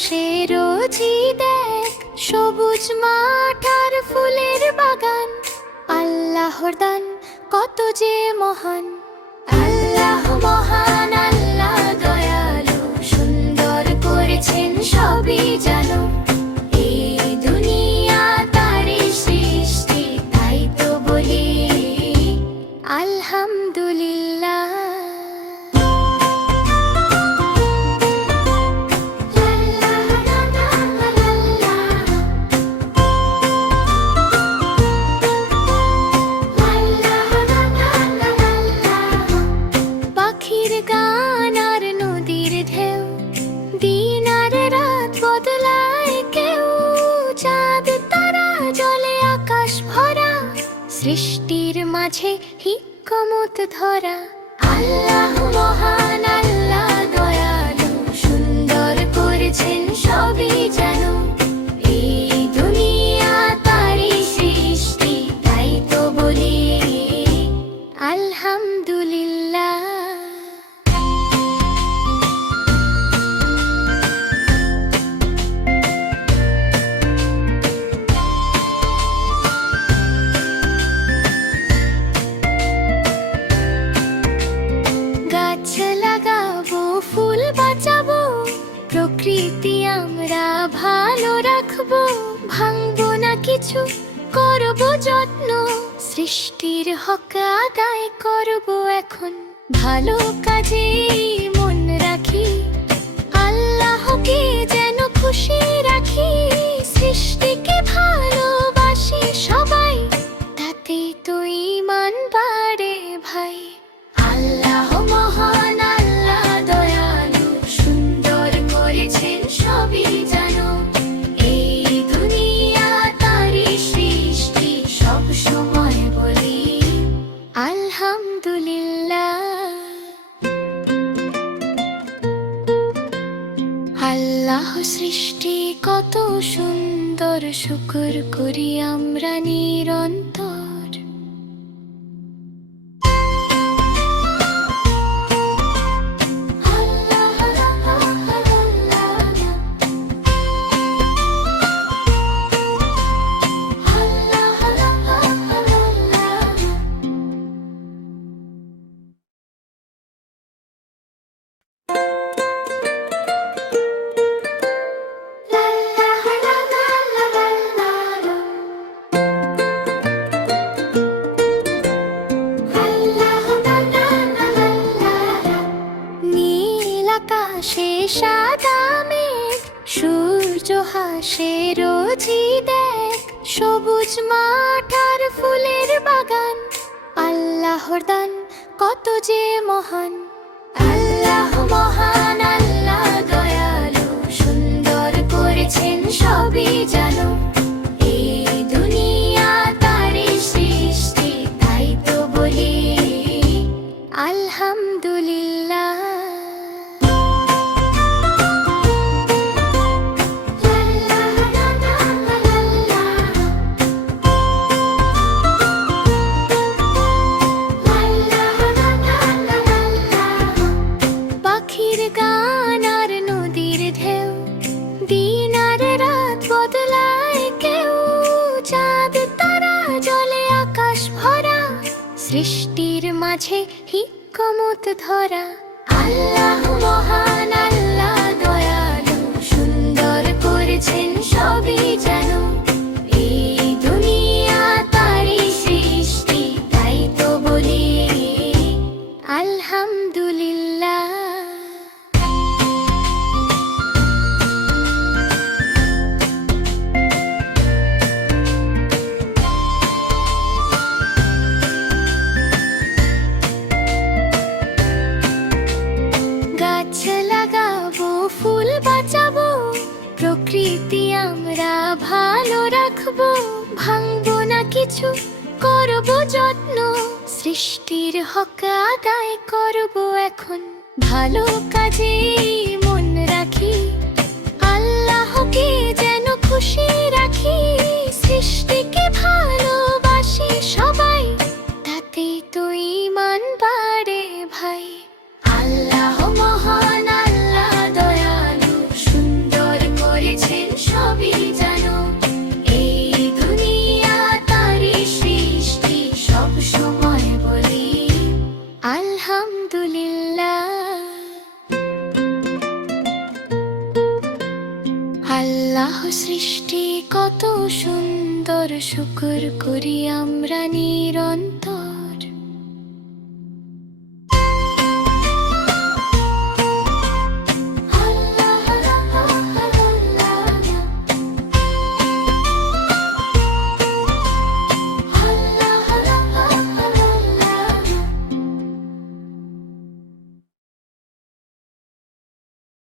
আকাশে রোজি দেখ, সবুজ মাঠ আর ফুলের বাগান। আল্লাহর দান কত যে মহান। আল্লাহ মহান, আল্লাহ দয়ালু, সুন্দর করেছেন সবই জানো। এই দুনিয়া তারই সৃষ্টি, তাই তো বলি আলহামদুলিল্লাহ। পাখির গান আর নদীর ঢেউ, দিন আর রাত বদলায় কেউ। চাঁদ তারা জলে আকাশ ভরা, সৃষ্টির মাঝে হিকমত ধরা। আল্লাহ মহান, আল্লাহ দয়ালু, সুন্দর করেছেন সবই জানো। এই দুনিয়া তারই সৃষ্টি, তাই তো বলি আলহামদুলিল্লাহ। গাছ লাগাবো, ফুল বাঁচাবো, প্রকৃতি আমরা ভালো রাখবো। ভাঙবো না কিছু, করবো যত্ন, সৃষ্টির হক আদায় করবো এখন। ভালো কাজে মন রাখি, আল্লাহকে যেন খুশি রাখি। সৃষ্টিকে ভালোবাসি সবাই, তাতে তো ঈমান বাড়ে ভাই। আল্লাহ মহান, আল্লাহ দয়ালু, সুন্দর করেছেন সবই জানো। এই দুনিয়া তারই সৃষ্টি, সব সময় বলি আলহামদুলিল্লাহ। আল্লাহ সৃষ্টি কত সুন্দর, শুকর করি আমরা নিরন্তর। নীল আকাশে সাদা মেঘ, সূর্য হাসে রোজি দেখ। সবুজ মাঠ আর ফুলের বাগান, আল্লাহর দান কত যে মহান। আল্লাহ মহান, আল্লাহ দয়ালু, সুন্দর করেছেন সবই জানো। এই দুনিয়া তারই সৃষ্টি, তাই তো বলি আলহামদুলিল্লাহ। পাখির গান আর নদীর ঢেউ, দিন আর রাত বদলায় কেউ। চাঁদ তারা জলে আকাশ ভরা, সৃষ্টির মাঝে হিকমত ধরা। আল্লাহ মহান, আল্লাহ দয়ালু, সুন্দর করেছেন সবই জানো। এই দুনিয়া তারই সৃষ্টি, তাই তো বলি আলহামদুলিল্লাহ। গাছ লাগাবো, ফুল বাঁচাবো, প্রকৃতি আমরা ভালো রাখবো। ভাঙবো না কিছু, করবো যত্ন, সৃষ্টির হক আদায় করবো এখন। ভালো কাজে মন রাখি, আল্লাহকে যেন খুশি রাখি। সৃষ্টিকে ভালোবাসি সবাই, তাতে তো ঈমান বাড়ে ভাই। আল্লাহ মহান, আল্লাহ দয়ালু, সুন্দর অন্তর শুকর করি আমরা নিরন্তর।